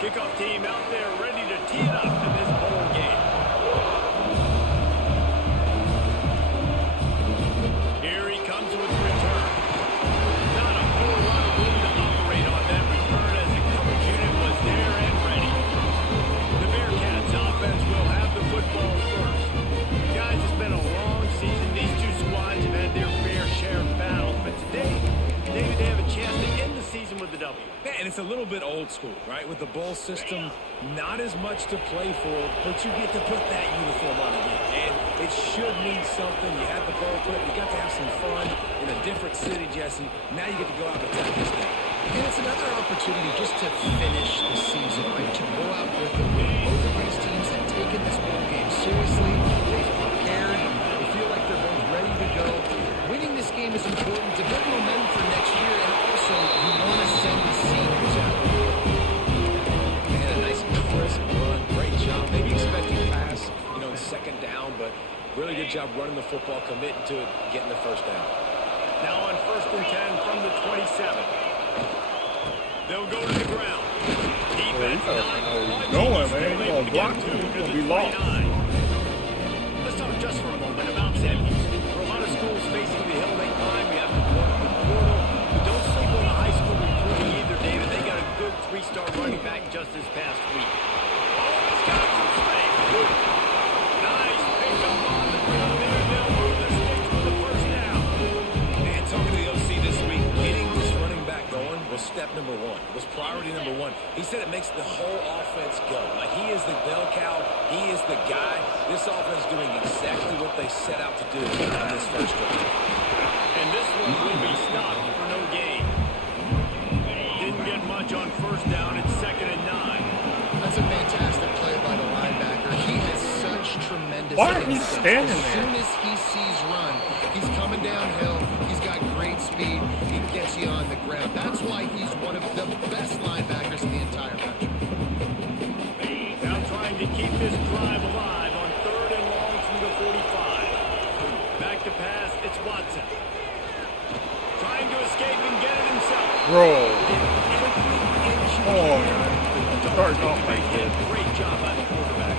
Kickoff team out there ready to tee it up in this bowl game. Here he comes with the return. Not a whole lot of room to operate on that return as the coverage unit was there and ready. The Bearcats offense will have the football first. Guys, it's been a long season. These two squads have had their fair share of battles, but today, maybe they have a chance to end the season with a W. Yeah, and it's a little bit old school, right? With the bowl system, not as much to play for, but you get to put that uniform on again. And it should mean something. You had the bowl clip. You got to have some fun in a different city, Jesse. Now you get to go out and attack this game. And it's another opportunity just to finish the season, right? To go out with a win. Both of these teams have taken this bowl game seriously. They've prepared. They feel like they're both ready to go. Winning this game is important to build momentum for next year, and also you want to send the seniors out. They had a nice crisp run. Great job. Maybe expecting pass, in second down, but really good job running the football, committing to it, getting the first down. Now on 1st and 10 from the 27. They'll go to the ground. Defense going, man. You're going to block two. You're going to be lost. Let's talk just for a moment about Sam Houston. For a lot of schools facing the hill they climb, you have to work the portal. But don't sleep on the high school recruiting either, David. They got a good 3-star running back just this past week. Oh, he's got some space. Nice pickup on the ground there. They'll move the sticks for the first down. Man, talking to the OC this week, getting this running back going was step number one. Was priority number one. He said it makes the whole offense go. Like, he is the bell cow. He is the guy. This offense is doing exactly what they set out to do in this first drive. And this one will be stopped for no gain. Didn't get much on first down. It's 2nd and 9. That's a fantastic play by the linebacker. He has such tremendous Why are he instinct. standing As there? soon as he sees run, he's coming downhill. He's got great speed. He gets you on the ground. That's why he's one of the best linebackers in the entire country. Now trying to keep this drive alive on 3rd and long from the 45. Back to pass, it's Watson. Trying to escape and get it himself. Bro. Oh, Start off like this. Great job by the quarterback.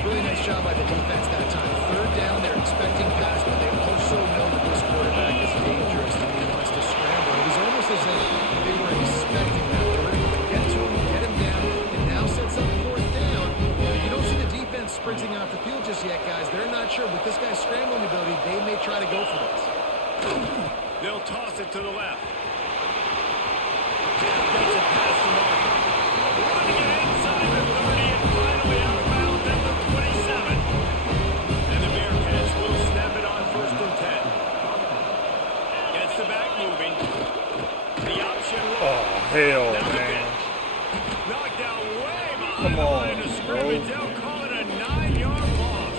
Really nice job by the defense that time. 3rd down, they're expecting pass, but they also know that this quarterback is dangerous and he wants to scramble. It was almost as if they were expecting that. They were able to get to him, get him down, and now sets up 4th down. You don't see the defense sprinting out the field. sure with this guy's scrambling ability, they may try to go for this. They'll toss it to the left. Gets it past the mark. Running it inside the 30 and finally out of bounds at the 27. And the Bearcats will snap it on 1st and 10. Gets the back moving. The option. Oh, hell, Down the man. pitch. Knocked out way behind Come the on, line of scrimmage. bro. They'll call it a 9-yard loss.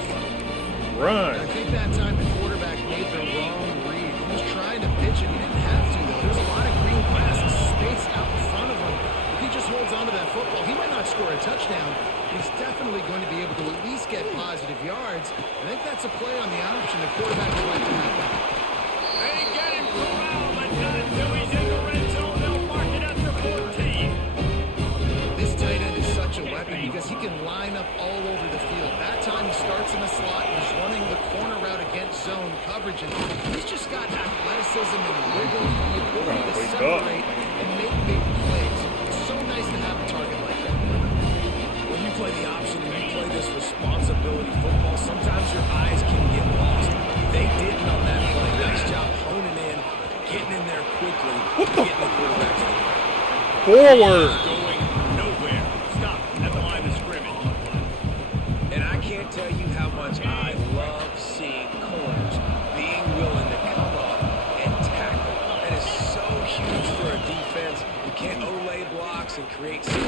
Run. I think that time the quarterback made the wrong read. He was trying to pitch it. He didn't have to, though. There's a lot of green grass and space out in front of him. If he just holds on to that football, he might not score a touchdown. He's definitely going to be able to at least get positive yards. I think that's a play on the option. The quarterback would like to have that. They get him corralled, but not until he's in the red zone. They'll mark it at the 14. This tight end is such a weapon because he can line up all over the field. That time he starts in the slot. He's running the corner route against zone coverage. And he's just got athleticism and wiggle, the ability to Wake up. separate and make big plays. It's so nice to have a target like that. When you play the option and you play this responsibility football, sometimes your eyes can get lost. They didn't on that play. Nice job honing in, getting in there quickly, getting the quarterback to the ground. Forward. Going nowhere. Stop at the line of scrimmage. And I can't tell you how much I love seeing corners being willing to come up and tackle. That is so huge for a defense. You can't olay blocks and create space. You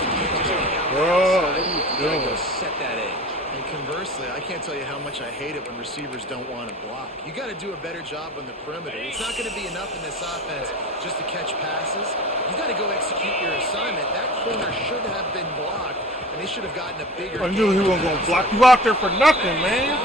can't just hang out Bro, the outside. what are you You gotta go doing? set that edge. And conversely, I can't tell you how much I hate it when receivers don't want to block. You got to do a better job on the perimeter. It's not going to be enough in this offense just to catch passes. You got to go execute your assignment. That corner should have been blocked, and they should have gotten a bigger. I knew he wasn't going to block you out there for nothing, man.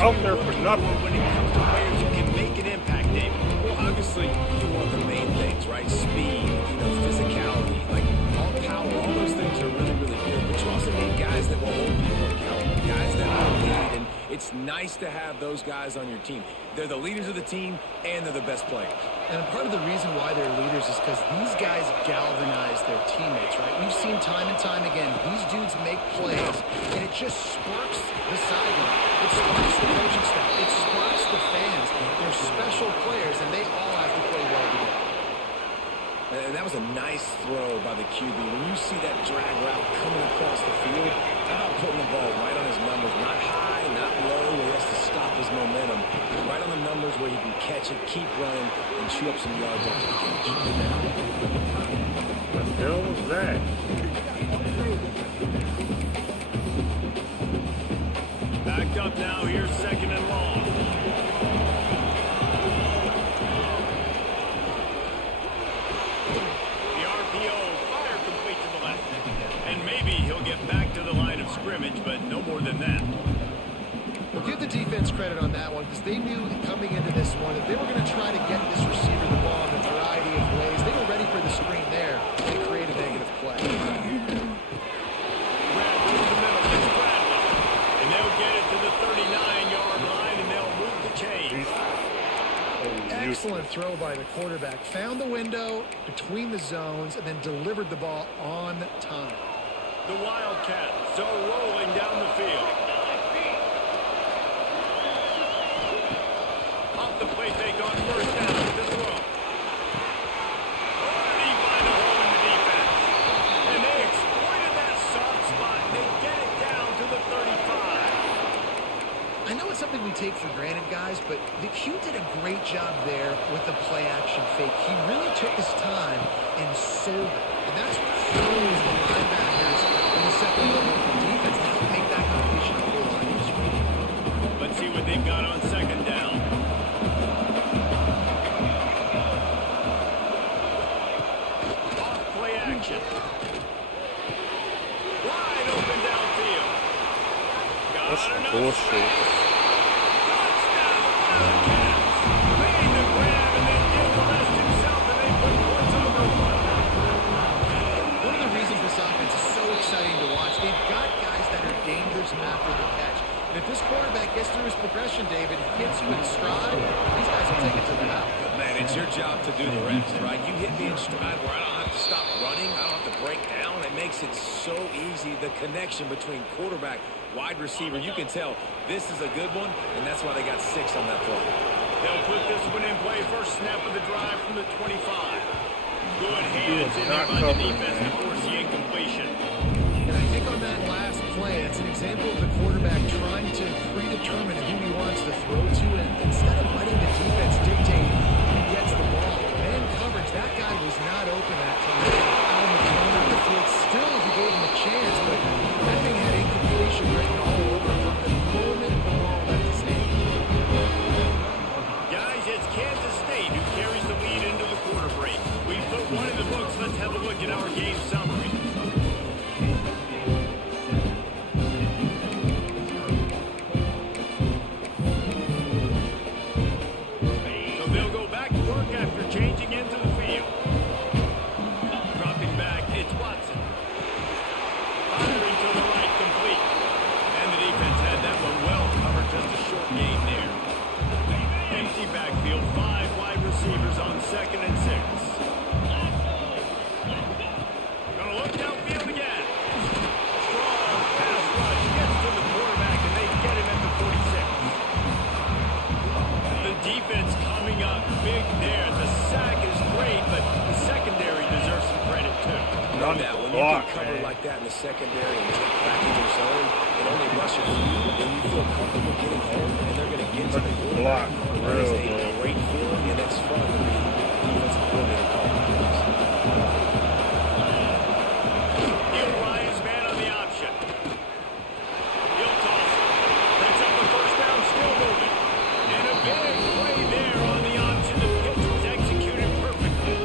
Out there for nothing. When it comes to players who can make an impact, David. Well, obviously, you want the main things, right? Speed, physicality, like all power, all those things are really, really good. But you also need guys that will hold people accountable, guys that will lead. And it's nice to have those guys on your team. They're the leaders of the team, and they're the best players. And part of the reason why they're leaders is because these guys galvanize their teammates, right? We've seen time and time again, these dudes make plays, and it just sparks the sideline. It sparks the coaching staff. It sparks the fans. They're special players, and they all have to play well together. And that was a nice throw by the QB. When you see that drag route coming across the field, how about putting the ball right on his numbers? Not high, not low, where he has to stop his momentum. Right on the numbers where he can catch it, keep running, and chew up some yards after the catch. What the hell was that? Backed up now, here's 2nd and long. The RPO, fire complete to the left. And maybe he'll get back to the line of scrimmage, but no more than that. Well, give the defense credit on that one because they knew coming into this one that they were going to try to get this receiver the ball in a variety of ways. They were ready for the screen there. They create a negative play. And they'll get it to the 39-yard line, and they'll move the chain. Excellent throw by the quarterback. Found the window between the zones and then delivered the ball on time. The Wildcats are rolling down the field. Off the play fake on 1st down. The throw. Oh, and he find a hole in the defense. And they exploited that soft spot. They get it down to the 35. I know it's something we take for granted, guys, but the Q did a great job there with the play-action fake. He really took his time and sold it. And that's what throws the linebackers in the second level of the defense to help make that completion a whole lot easier. Let's see what they've got on 2nd down. Off play action. Wide open downfield. That's Got enough bullshit. space. Touchdown, Wildcats. Made the grab and then did the rest himself, and they put points on the board. One of the reasons this offense is so exciting to watch, they've got guys that are dangerous after the catch. And if this quarterback gets through his progression, David, hits you in stride, these guys will take it to the house. Man, it's your job to do the rest, right? You hit me in stride where I don't have to stop running. I don't have to break down. It makes it so easy, the connection between quarterback, wide receiver. You can tell this is a good one, and that's why they got 6 on that play. They'll put this one in play. First snap of the drive from the 25. Good hands in there by the defense to force the incompletion. And I think on that last play, it's an example of the quarterback trying to predetermine who he wants to throw to, and instead of letting the defense dictate who gets the ball. Man coverage, that guy was not open that time. Out in the corner of the field, still he gave him a chance, but that thing had incompletion written all over from the moment the ball left his hand. Guys, it's Kansas State who carries the lead into the quarter break. We've put one in the books. Let's have a look at our game summary. So they'll go back to work after changing into the field. Dropping back, it's Watson. Firing to the right, complete. And the defense had that one well covered, just a short gain there. Empty backfield, 5 wide receivers on 2nd and 6. Gonna look downfield again. Strong pass rush gets to the quarterback, and they get him at the 46. The defense coming up big there. The sack is great, but the secondary deserves some credit too. No doubt. When you can cover like that in the secondary and get back in your zone and only rush a few, then you feel comfortable getting home, and they're going to get to the quarterback. That is a great feeling, and it's fun to be a defensive coordinator calling plays. He'll Ryan's man on the option. He'll toss it. That's up the first down, still moving. And a big play there on the option. The pitch was executed perfectly.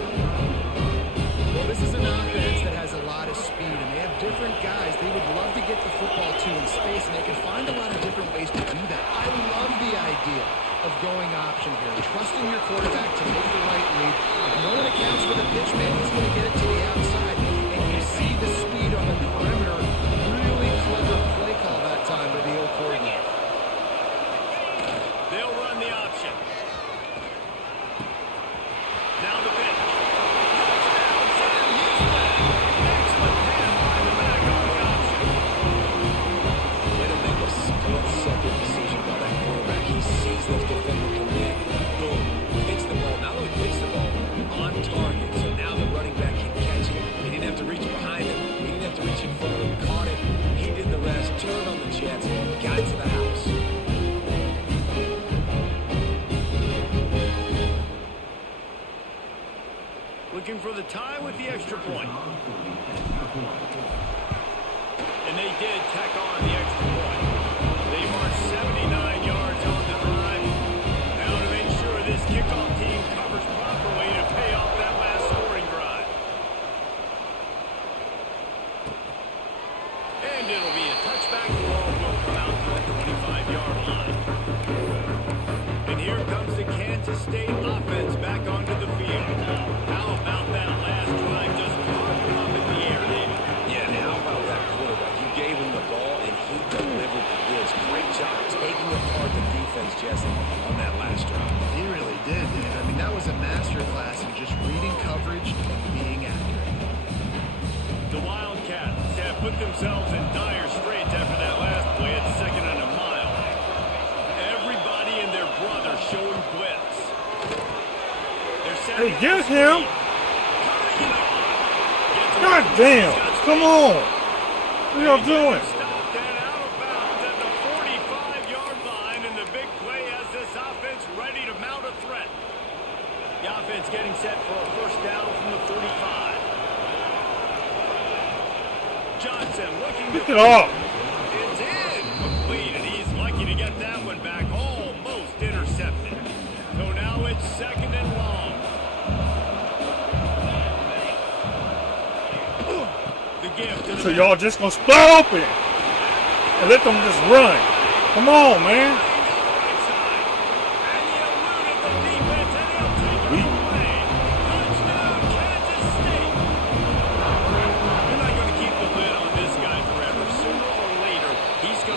Well, this is an offense that has a lot of speed, and they have different guys they would love to get the football to in space, and they can find a lot of different ways to do that. I love the idea of going option here, trusting your quarterback to make the right read. If no one accounts for the pitch, man, he's going to get it to the outside, and you see the speed on the perimeter. Really clever play call that time by the old coordinator. They'll run the option. Now the pitch. Touchdown, Sam Houston. Excellent pass by the back on the option. Way to make a split-second decision by that quarterback. He sees the defender come in. Boom. Hits the ball. Not only hits the ball, on target. So now the running back can catch it. He didn't have to reach behind him. He didn't have to reach in front of him. Caught it. He did the rest. Turned on the jets. Got to the house. Looking for the tie with the extra point. And they did tack on the extra point. They marched 79 yards on the drive. Now to make sure this kickoff team covers properly to pay off that last scoring drive. And it'll be a touchback. The ball will come out to the 25-yard line. And here comes the Kansas State offense back onto the field. How about that last drive? Just carved it up in the air, David. Yeah, and how about that quarterback? You gave him the ball, and he delivered the goods. Great job taking apart the defense, Jesse, on that last drive. He really did, dude. I mean, that was a masterclass in just reading coverage and being accurate. The Wildcats have put themselves in dire straits after that last play at 2nd and a mile. Everybody and their brother showing blitz. Hey, get him! God damn! Come on! What y'all doing? Stopped and out of bounds at the 45-yard line, and the big play has this offense ready to mount a threat. The offense getting set for a first down from the 45. Johnson looking to... Pick it off! It's incomplete, and he's lucky to get that one back. Almost intercepted. So now it's 2nd and long. The gift to the So y'all just gonna split open and let them just run. Come on, man.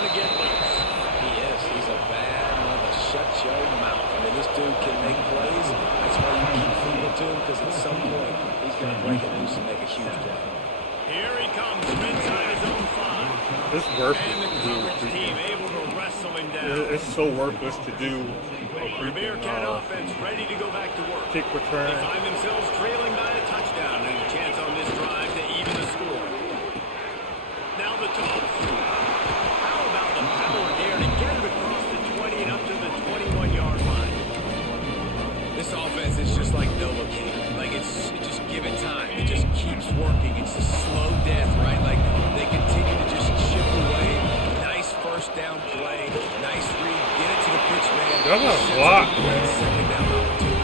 He is. He's a bad mother. Shut your mouth. I mean, this dude can make plays. That's why you keep feeding it to him, because at some point he's going to break it loose and make a huge play. Here he comes from inside his own 5. It's worthless And the to do. coverage team able to wrestle him down. It's so worthless to do a The Bearcat freaking offense ready to go back to work. kick They return. find themselves trailing by a touchdown and a chance on this drive to even the score. Now the toss. How about the power there to get it across the 20 and up to the 21-yard line? This offense is just like Novocaine. Like, it just give it time. It just keeps working. It's a slow death, right? Like, they continue to just chip away. Nice first down play. Nice read. Get it to the pitch man. That's a block, man. Second down opportunity.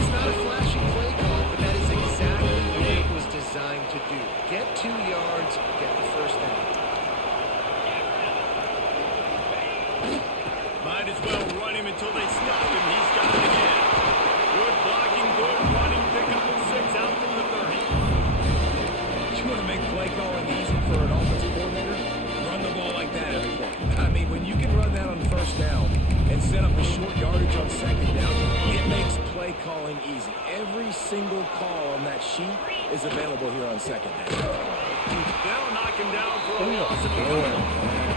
It's not a flashy play call, but that is exactly what it was designed to do. Get 2 yards, get the first down. Might as well run him until they stop him. He's got it again. Good blocking, good running. Pick up at 6 out from the 30. You want to make play calling easy for an offensive coordinator? Run the ball like that every play. I mean, when you can run that on first down and set up a short yardage on second down, it makes play calling easy. Every single call on that sheet is available here on second down. They'll knock him down for a What are loss of a you couple. doing?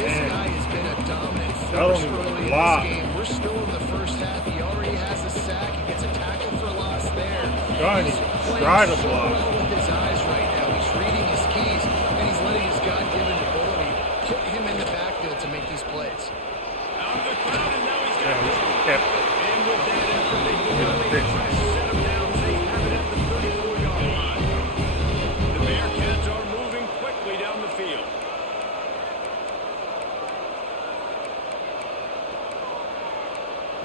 This Man. guy has been a dominant Tell force him to early in block. this game. We're still in the first half. He already has a sack. He gets a tackle for a loss there. Trying He's to playing try to so block. well with his eyes right now. He's reading his keys, and he's letting his God-given ability put him in the backfield to make these plays. Out of the crowd, and now he's got Yeah, it. we kept it. And with that effort, they do not make Fix a it. fresh set of downs. They have it at the 34-yard line. The Bearcats are moving quickly down the field.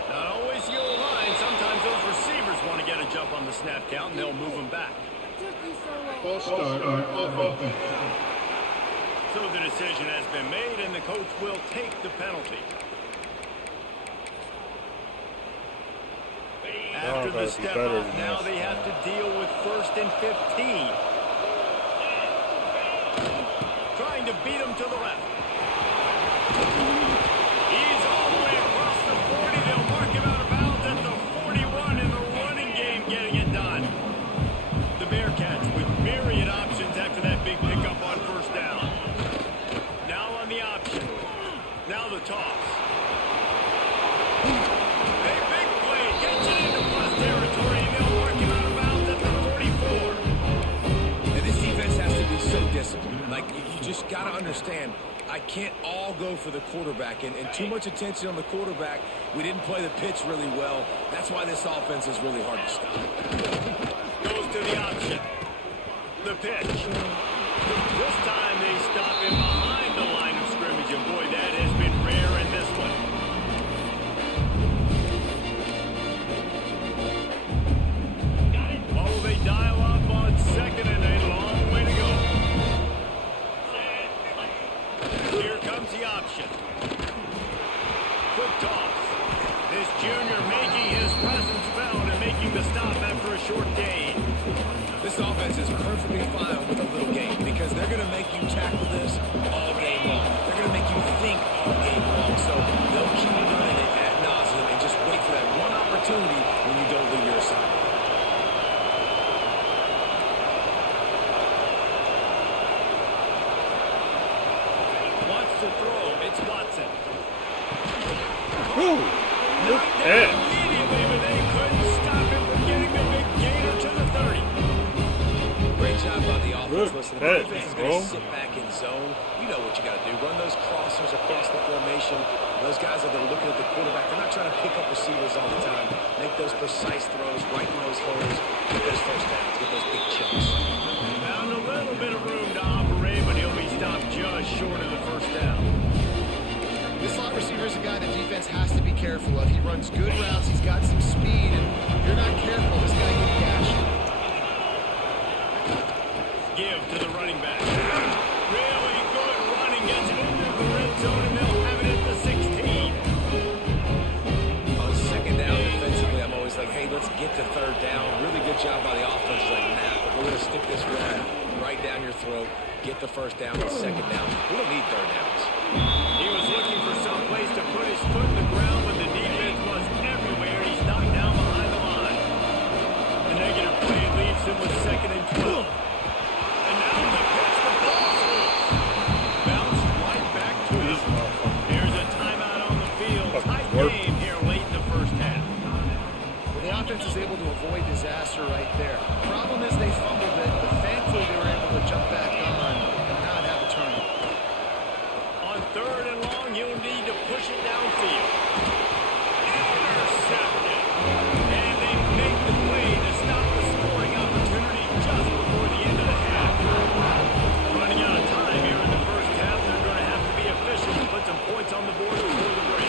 Not always your line. Sometimes those receivers want to get a jump on the snap count, and they'll move them back. False start on offense. So the decision has been made, and the coach will take the penalty. After the gotta be step better off, than now this. they have to deal with 1st and 15. Trying to beat him to the left. He's all the way across the 40. They'll mark him out of bounds at the 41 in the running game, getting it done. The Bearcats with myriad options after that big pickup on first down. Now on the option. Now the toss. Big play. Gets it into plus territory, and they'll mark him out of bounds at the 44. And this defense has to be so disciplined. Like, you just got to understand, I can't all go for the quarterback. And too much attention on the quarterback. We didn't play the pitch really well. That's why this offense is really hard to stop. Goes to the option. The pitch. This time they stop him behind the line of scrimmage. And boy, that has been rare in this one. What will they dial up on second and a long way to go? Here comes the option. Quick toss. This junior making his presence felt and making the stop after a short gain. This offense is perfectly fine with a little game because they're going to make you tackle this all game long. They're going to make you think all game long. So they'll keep running it ad nauseum and just wait for that one opportunity when you don't leave your assignment. Wants to throw. It's Watson. Whew. Look Knocked at down immediately, but they couldn't stop him from getting the big gainer to the 30. Great job by the offense. Good Listen, the catch, defense is bro. going to sit back in zone. You know what you got to do. Run those crossers across the formation. Those guys that are looking at the quarterback, they're not trying to pick up receivers all the time. Make those precise throws right in those holes. Get those first downs. Get those big chunks. Found a little bit of room to operate, but he'll be stopped just short of the first down. This slot receiver is a guy the defense has to be careful of. He runs good routes. He's got some speed, and if you're not careful, this guy can gash you. Give to the running back. Really good running. Gets it into the red zone, and they'll have it at the 16. On second down defensively, I'm always like, hey, let's get to third down. Really good job by the offense. It's like, nah, we're going to stick this run right down your throat. Get the first down and second down. We don't need third downs. He was looking for some place to put his foot in the ground when the defense Work. game here late in the first half. Well, the offense is able to avoid disaster right there. The problem is they fumbled it, but thankfully they were able to jump back on and not have a turnover. On 3rd and long, you'll need to push it downfield. Intercepted. And they make the play to stop the scoring opportunity just before the end of the half. Running out of time here in the first half, they're going to have to be efficient to put some points on the board before the break.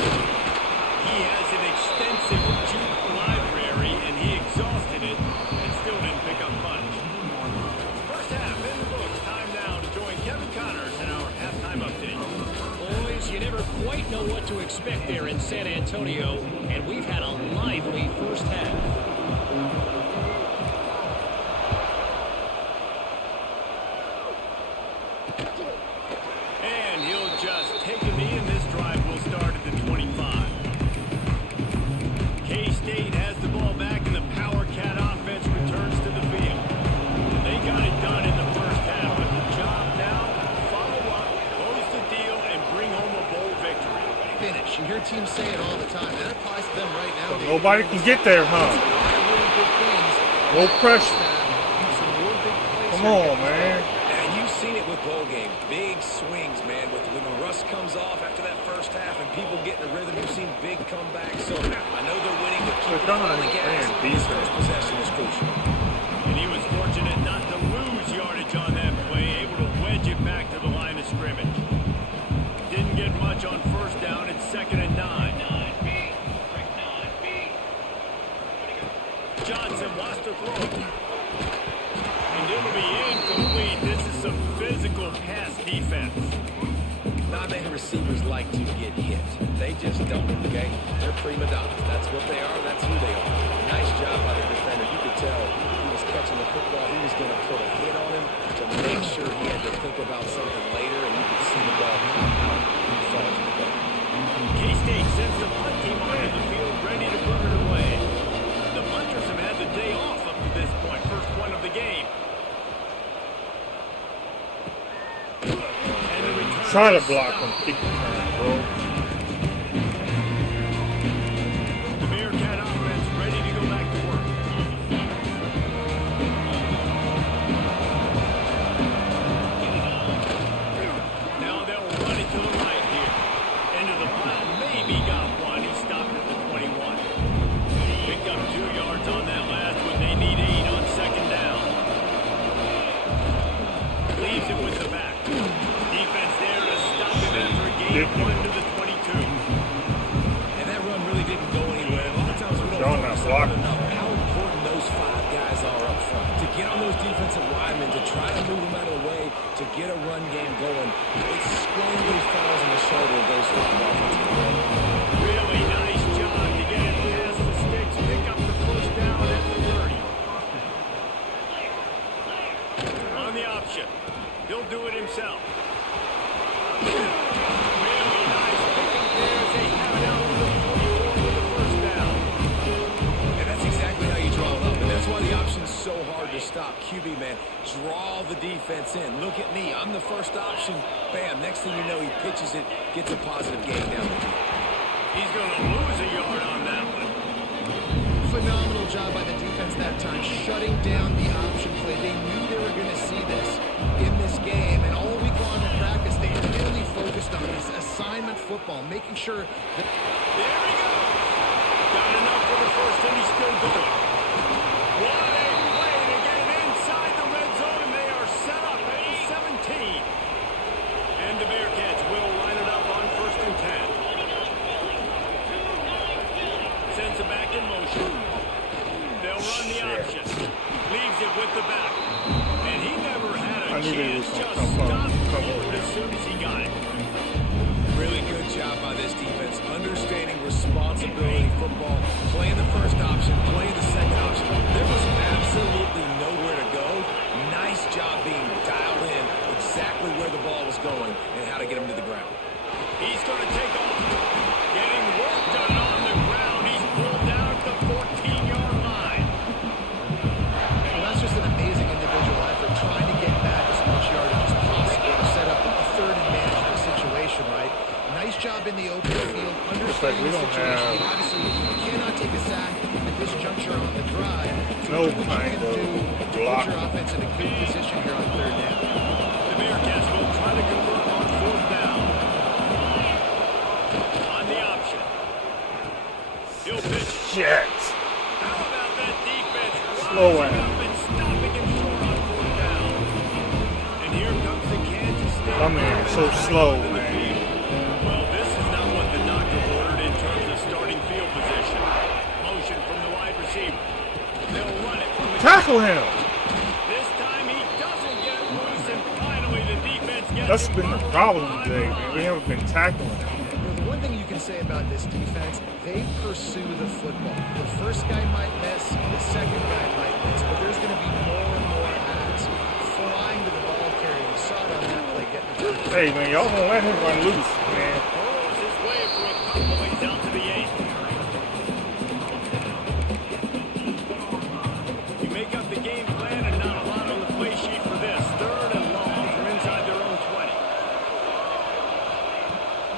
He has an extensive juke library, and he exhausted it and still didn't pick up much. First half in the books. Time now to join Kevin Connors in our halftime update. Boys, you never quite know what to expect there in San Antonio, and we've had a lively first half. And he'll just take a knee, and this drive will start at the 25. K-State has the ball back, and the Power Cat offense returns to the field. They got it done in the first half, but the job now, follow up, close the deal, and bring home a bowl victory. Finish. You hear teams say it all the time. That applies to them right now. They Nobody can get there, huh? really good things. No pressure. Some real big plays Come here. on, man. And you've seen it with bowl games. Big swings, man. When the rust comes off after that first half and people get in a rhythm, you've seen big comebacks. So I know they're winning, but keep They're it on the not gas. playing This defense. first possession is crucial. And he was fortunate not to lose yardage on that play, able to wedge it back to the line of scrimmage. Didn't get much on first down. It's 2nd and 9. Johnson wants to throw. And it'll be incomplete. This is some physical pass defense. Not many receivers like to get hit. They just don't, okay? They're prima donnas. That's what they are. That's who they are. Nice job by the defender. You could tell he was catching the football. He was going to put a hit on him to make sure he had to think about something later, and you could see the ball come out and fall to the ground. K-State sends the punt team onto the field, ready to put it away. The punters have had the day off up to this point. First one of the game. And the return Try to is block stopped. them. Keep the turn, bro. The Bearcat offense ready to go back to work. Now they'll run it to the right here. Into the pile. Maybe got one. He stopped at the 21. Picked up 2 yards on that last one. They need 8 on 2nd down. Leaves it with the back. Defense there to stop him after a gain. 1 to the 22. And that run really didn't go anywhere. A lot of times we don't Y'all not focus on blocking. enough how important those 5 guys are up front. To get on those defensive linemen, to try to move them out of the way, to get a run game going, it squarely falls on the shoulder of those 5 offensive linemen. Really nice job to get it past the sticks. Pick up the first down at the 30. On the option. He'll do it himself. Really nice pickup there as they have it out to the 44 with the first down. And that's exactly how you draw it up. And that's why the option's so hard to stop. QB, man, draw the defense in. Look at me. I'm the first option. Bam. Next thing you know, he pitches it, gets a positive gain down the field. He's going to lose a yard on that one. Phenomenal job by the defense that time, shutting down the option play. They knew they were going to see this in this game, and all week long in practice, they really focused on this assignment football, making sure that... There he goes. Got enough for the first, and he's still going. What a play to get it inside the red zone, and they are set up at the 17. And the Bearcats will line it up on 1st and 10. Sends it back in motion. They'll run the option. Leaves it with the back. And he never had a I knew they chance. was Just gonna stopped come cold as soon as he got it. Really good job by this defense, understanding responsibility football, playing the first option, playing the second option. There was absolutely nowhere to go. Nice job being dialed in exactly where the ball was going and how to get him to the ground. He's going to take off. Getting work done on the ground. He's pulled down to the 14-yard line. Well, that's just an amazing individual effort, trying to get back as much yardage as possible to set up a 3rd and management situation, right? Nice job in the open field, like understanding we the don't situation. have Obviously, you cannot take a sack at this juncture on the drive. So no do what you kind can of do to put block. your offense in a good position here on third down. The Bearcats will try to convert on fourth down. On the option. He'll pitch. Shit. How about that defense Slow rising one. up and stopping him short on fourth down? And here comes the Kansas State. I mean, so slow, man. Well, this is not what the doctor ordered in terms of starting field position. Motion from the wide receiver. They'll run it from the Tackle him. This time he doesn't get loose, and finally the defense gets That's him been the from problem behind today, the man. We line. haven't been tackling him. The one thing you can say about this defense, they pursue the football. The first guy might miss, the second guy might miss, but there's going to be more and more hats flying to the ball carrier. You saw it on that play getting the touchdown. Hey, man, y'all gonna let him run loose, man. Burrows his way for a couple. He's out to the 8. You make up the game plan and not a lot on the play sheet for this. Third and long from inside their own 20.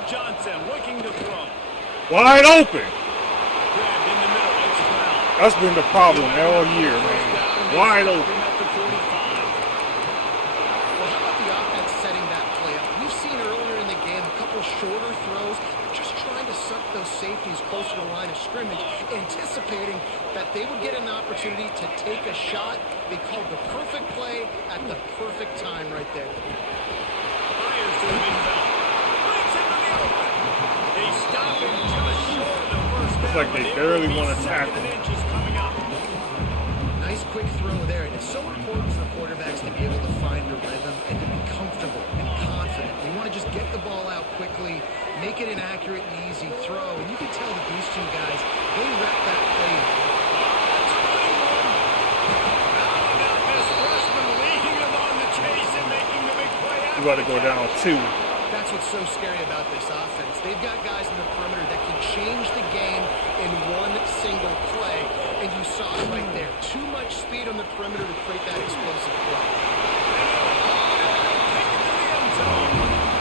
Johnson looking to throw. Wide open. Grabbed in the middle. It's Brown. That's been the problem all year, man. Wide open. At the 45. Well, how about the offense setting that play up? We've seen earlier in the game a couple shorter throws, just trying to suck those safeties closer to the line of scrimmage, anticipating that they would get an opportunity to take a shot. They called the perfect play at the perfect time right there. Fires to the midfield. Brings him to the open. They stop him just short of the first down. It's like they barely want to tackle. Second and inches coming up. Nice quick throw there, and it's so important for quarterbacks to be able to find a rhythm and to be comfortable and confident. You want to just get the ball out quickly, make it an accurate and easy throw, and you can tell that these two guys, they rep that play. Now this freshman leading him on the chase and making the big play. We about to go down 2. That's what's so scary about this offense. They've got guys in the perimeter that can change the game in one single play, and you saw it right there. Too much speed on the perimeter to create that explosive play. Take it to the end zone.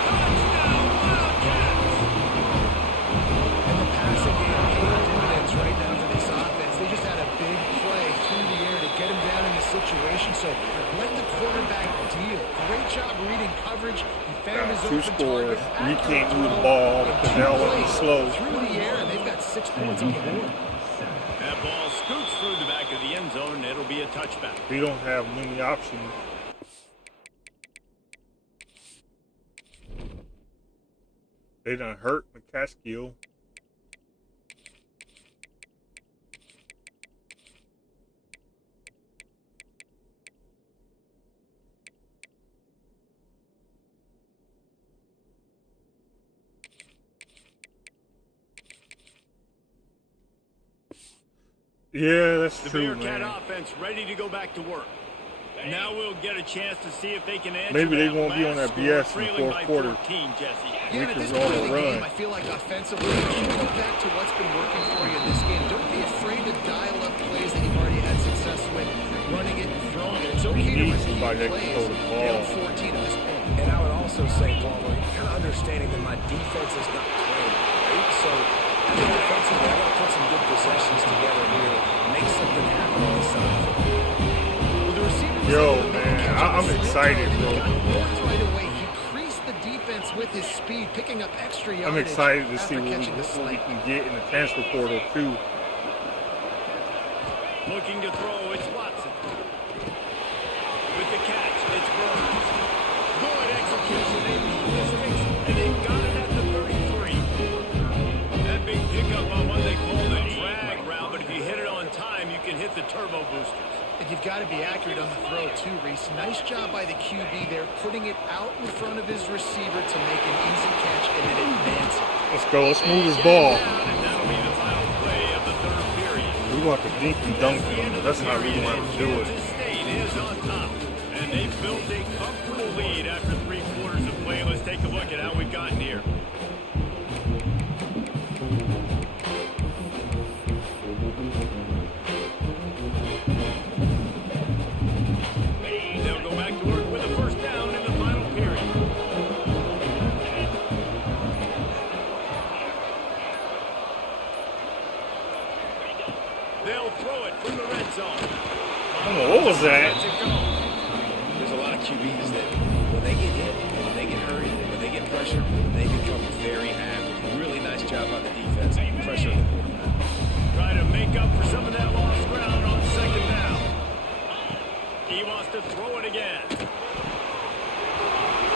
Touchdown, Wildcats. And the passing game paid dividends right now for this offense. They just had a big play through the air to get him down in the situation. So let the quarterback deal. Great job reading coverage. He found his Two open scores. target. We can't move the ball because they're all over slow. Through the air, and they've got 6 points on the board. That ball scoots through the back of the end zone, and it'll be a touchback. We don't have many options. They done hurt McCaskill. Yeah, that's The true, Bearcat man. offense ready to go back to work. Now we'll get a chance to see if they can answer Maybe they that won't be on last that BS score, in the trailing fourth by quarter. 14, Jesse. Yeah, We at can this roll point in and the game, run. I feel like offensively, you go back to what's been working for you in this game. Don't be afraid to dial up plays that you've already had success with, running it and throwing it. It's okay to need repeat somebody that can plays. throw the ball. Down 14 at this point. And I would also say, Palmer, kind of understanding that my defense is not playing great. So I think defensively, I got to put some good possessions together here, make something happen on this side. Well, the receiver was Yo, able to make man, the catch on I'm the slip excited, route. bro. He got north right away. He creased the defense with his speed, picking up extra yardage. I'm excited to after see what catching the we slant. can get in the transfer portal, too. Looking to throw, it's Watson. With the catch, it's Burns. Good execution, they move the sticks, and they've got it at the 33. That big pickup on what they call the drag route, but if you hit it on time, you can hit the turbo boosters. And you've got to be accurate on the throw, too, Reese. Nice job by the QB there, putting it out in front of his receiver to make an easy catch and then advance it. Let's go. Let's move this ball. And that'll be the final play of the third period. We want to dink and dunk them. That's how we want to do it. Kansas State is on top, and they've built a comfortable lead after 3 quarters of play. Let's take a look at how we've gotten here. They'll go back to work with a first down in the final period. They'll throw it from the red zone. What was that? There's a lot of QBs that when they get hit, when they get hurried, when they get pressured, they become very happy. Really nice job on the defense. Pressure on the quarterback. Try to make up for some of that lost ground on second down. He wants to throw it again.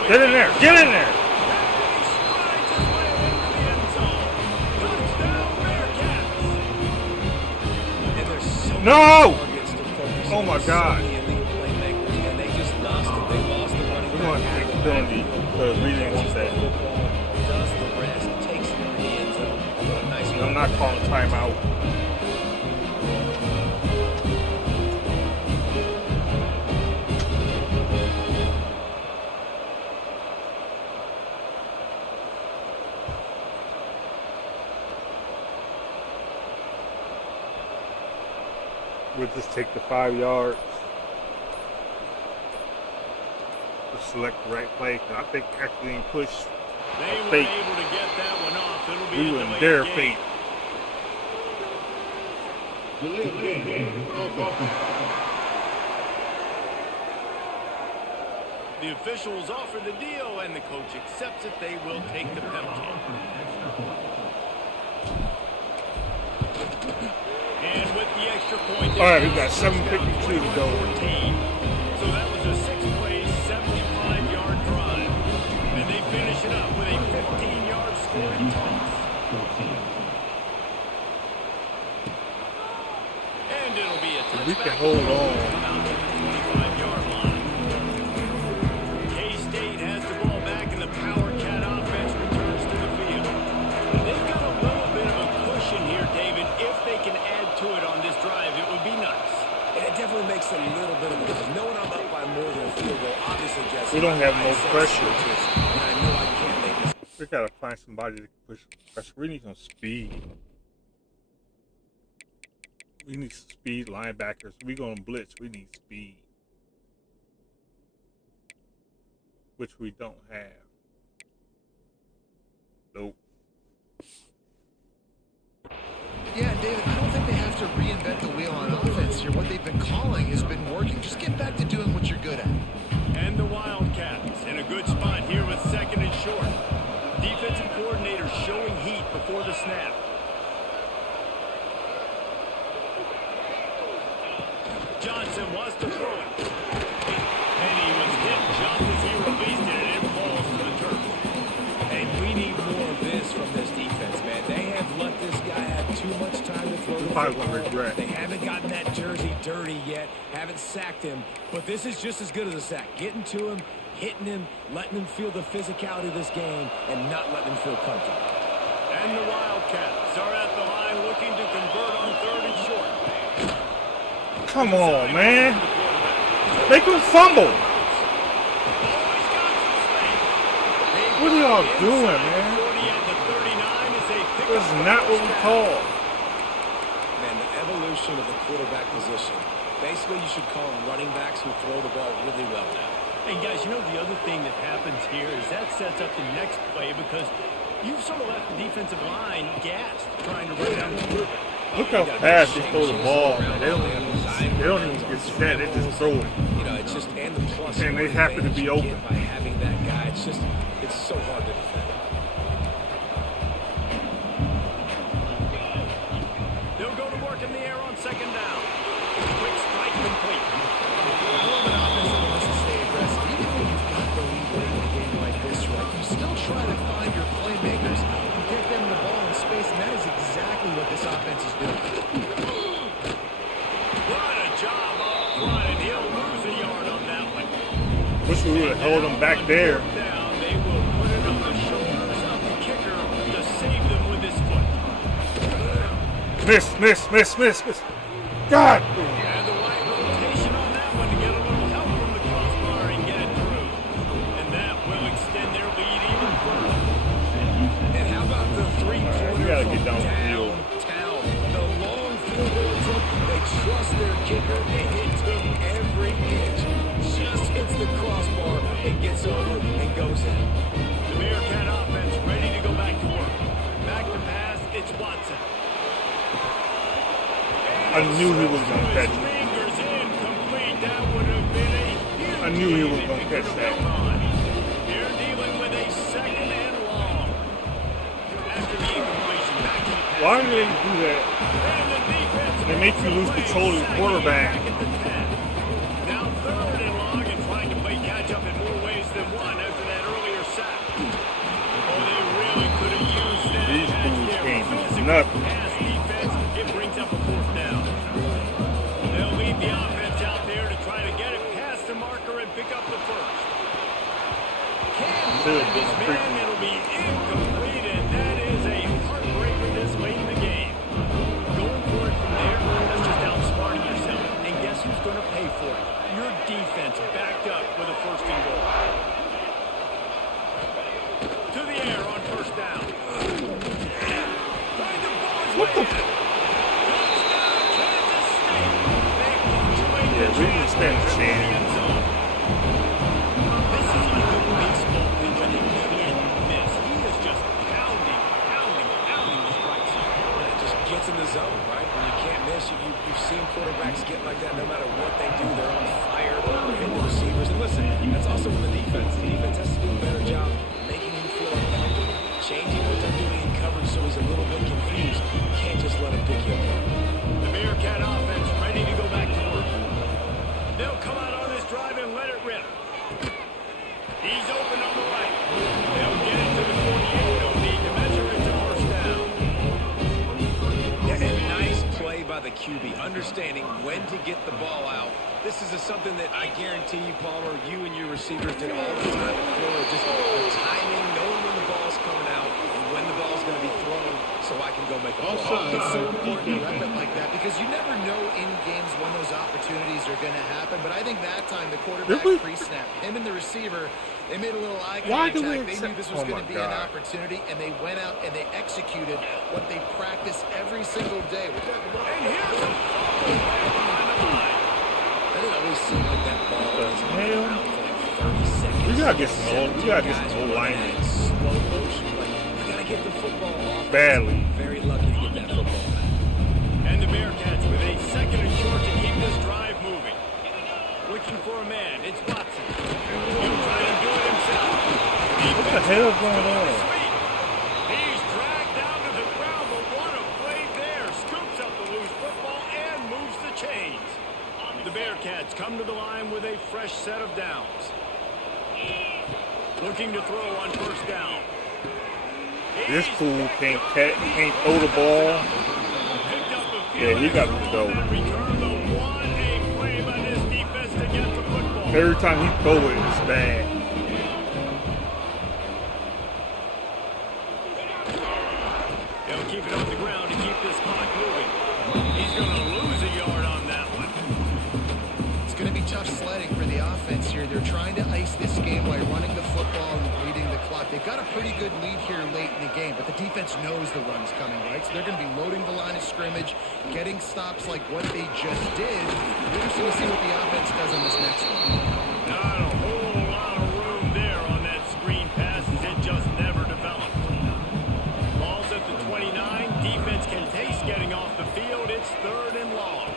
Get in there! Get in there! He strides his way into the end zone. Touchdown, Bearcats. And there's so No! many targets to focus Oh on. my God. So many elite playmakers, and they just lost it. They lost the running We're going to back. take the penalty because we didn't want that. Football does the rest. Takes it in the end zone. What a nice I'm not calling timeout. We'll just take the 5 yards. Just select the right play. 'Cause I think actually didn't push They were fate. able to get that one off. It'll be We a were in delayed their game. fate. Delayed game of offense. The officials offer the deal, and the coach accepts it. They will take the penalty. And with the extra point, All right, we got 7:52 to go. 14. So that was a 6-play, 75-yard drive. And they finish it up with a 15-yard scoring toss. And it'll be a touchback. We can hold on. Out to the 25-yard line. K-State has the ball back, and the Power Cat offense returns to the field. They've got a little bit of a cushion here, David. If they can add to it on this drive, it would be nice. And it definitely makes a little bit of a difference. Knowing I'm up by more than a field goal, obviously, Jesse. We don't have no pressure. And I know I can't make this. We gotta find somebody to push pressure. We need some speed. We need some speed linebackers. We gonna blitz. We need speed, which we don't have. Nope. Yeah, and David, I don't think they have to reinvent the wheel on offense here. What they've been calling has been working. Just get back to doing what you're good at. And the Wildcats in a good spot here with second and short. Defensive coordinator showing heat before the snap. Johnson wants to throw it. And he was hit just as he released it, and it falls to the turf. And we need more of this from this defense, man. They have let this guy have too much time to throw the Probably gonna football. regret. They haven't gotten that jersey dirty yet, haven't sacked him. But this is just as good as a sack. Getting to him, hitting him, letting him feel the physicality of this game, and not letting him feel comfortable. And the Wildcats are at the line looking to convert on third and short. Come on, man. Make him fumble. What are y'all doing, man? That's not what we called. Man, the evolution of the quarterback position. Basically, you should call them running backs who throw the ball really well now. And guys, you know the other thing that happens here is that sets up the next play because you've sort of left the defensive line gassed trying to run down the quarterback. Look how fast they throw the ball. They don't even get set. They just throw it. You know, it's just, and the plus. And they happen to be open. By having that guy, it's just, it's so hard to defend. They'll go to work in the air on second down. Quick strike complete. I love an offense that wants to stay aggressive. Even when you've got the lead late in a game like this, right, you still try to find your playmakers and get them the ball in space, and that is exactly what this offense is doing. What a job up front, and he'll lose a yard on that one. Wish we would have held them back there. Down, they will put it on the shoulders of the kicker to save them with his foot. Miss. God! And the right rotation on that one to get a little help from the crossbar and get it through. And that will extend their lead even further. And how about the three-pointer We gotta from get downfield. downtown? The long field goal attempt, they trust their kicker, and it took every inch. Just hits the crossbar and gets over and goes in. The Bearcat offense ready to go back to work. Back to pass, it's Watson. And I knew he was going to catch it. Fingers incomplete. That would have been a huge I knew he was going to catch that. They're dealing with a second and long. After the incompletion, back to the pass. Why do they do that? And the defense They make you lose control of the quarterback. back at the 10. Now third and long and trying to play catch up in more ways than one after that earlier sack. Oh, they really could have used that. These edge fools there. can't do Physical nothing. pass defense, it brings up a fourth down. They'll lead the offense out there to try to get it past the marker and pick up the first. Can't find his man, it'll be incomplete, and that is a heartbreaker this late in the game. Going for it from there, that's just outsmarting yourself. And guess who's going to pay for it? Your defense backed up with a first and goal. To the air on first down. What the? Yeah, we didn't stand a chance. This is like a baseball pitcher that you can't miss. He is just pounding the strike zone. It just gets in the zone, right? When you can't miss, you've seen quarterbacks get like that no matter what they do. They're on fire. They're hitting the receivers. And listen, that's also with the defense. The defense has to do a better job making him feel uncomfortable, changing what they're doing in coverage so he's a little bit confused. You can't just let him pick you apart. The Bearcat offense ready to go back to work. They'll come out on this drive and let it rip. He's open on the right. They'll get it to the 48. They'll need to measure it to first down. Yeah, and nice play by the QB, understanding when to get the ball out. This is something that I guarantee you, Palmer, you and your receivers did all the time at Florida. Just the timing, knowing when the ball's coming out and when the ball's going to be thrown so I can go make a ball. It's so important to rep it like that because you never know in games when those opportunities are going to happen. But I think that time the quarterback pre-snap, him and the receiver, they made a little eye contact. They knew this was going to be an opportunity, and they went out and they executed what they practice every single day. And here's a fumble behind the line. That didn't always seem like that ball was Hell. around for like 30 seconds. You gotta get some old. You gotta get some old linemen. Slow motion, but you gotta get the football off. Badly. Very lucky to get that football back. And the Bearcats with a second and short to keep this drive moving. Looking for a man. It's Watson. He'll try and do it himself. What the hell is going on? He's dragged down to the ground, but what a play there. Scoops up the loose football and moves the chains. The Bearcats come to the line with a fresh set of downs. Looking to throw on first down. This fool can't throw the ball. Yeah, he got to go. Every time he throw it, it's bad. They'll keep it on the ground to keep this clock moving. He's going to lose a yard on that one. It's going to be tough sledding for the offense here. They're trying to ice this game by running the football and bleeding the clock. They've got a pretty good lead here late in the game, but the defense knows the run's coming, right? So they're going to be loading the line of scrimmage, getting stops like what they just did. We're interested to see what the offense does on this next one. Not a whole lot of room there on that screen pass as it just never developed. Ball's at the 29. Defense can taste getting off the field. It's third and long.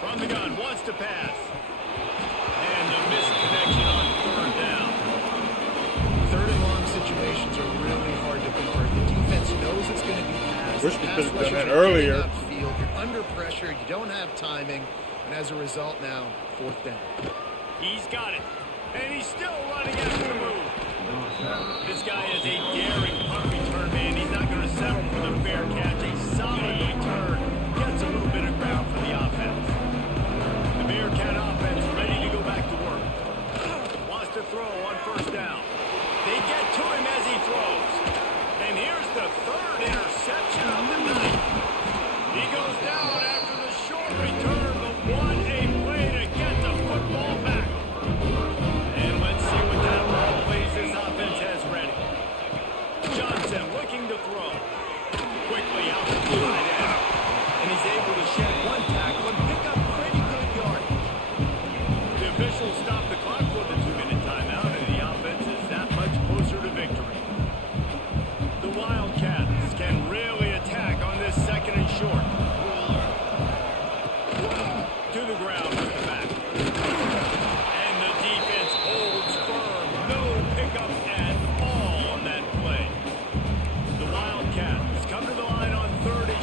From the gun, wants to pass. And the missed connection on third down. Third and long situations are really hard to convert. The defense knows it's going to be passed. Wish we Pass could have done rushers that are getting earlier. upfield. You're under pressure. You don't have timing. And as a result now, fourth down. He's got it. And he's still running after the move. This guy is a daring punt return man. He's not going to settle for the fair catch. A solid return. Gets a little bit of ground for the offense. The Bearcat offense ready to go back to work. Wants to throw on first down. They get to him as he throws. And here's the third interception of the night. He goes down after the short return, but what a play to get the football back. And let's see what kind of ball plays this offense has ready. Johnson looking to throw. Quickly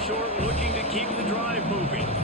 short, looking to keep the drive moving.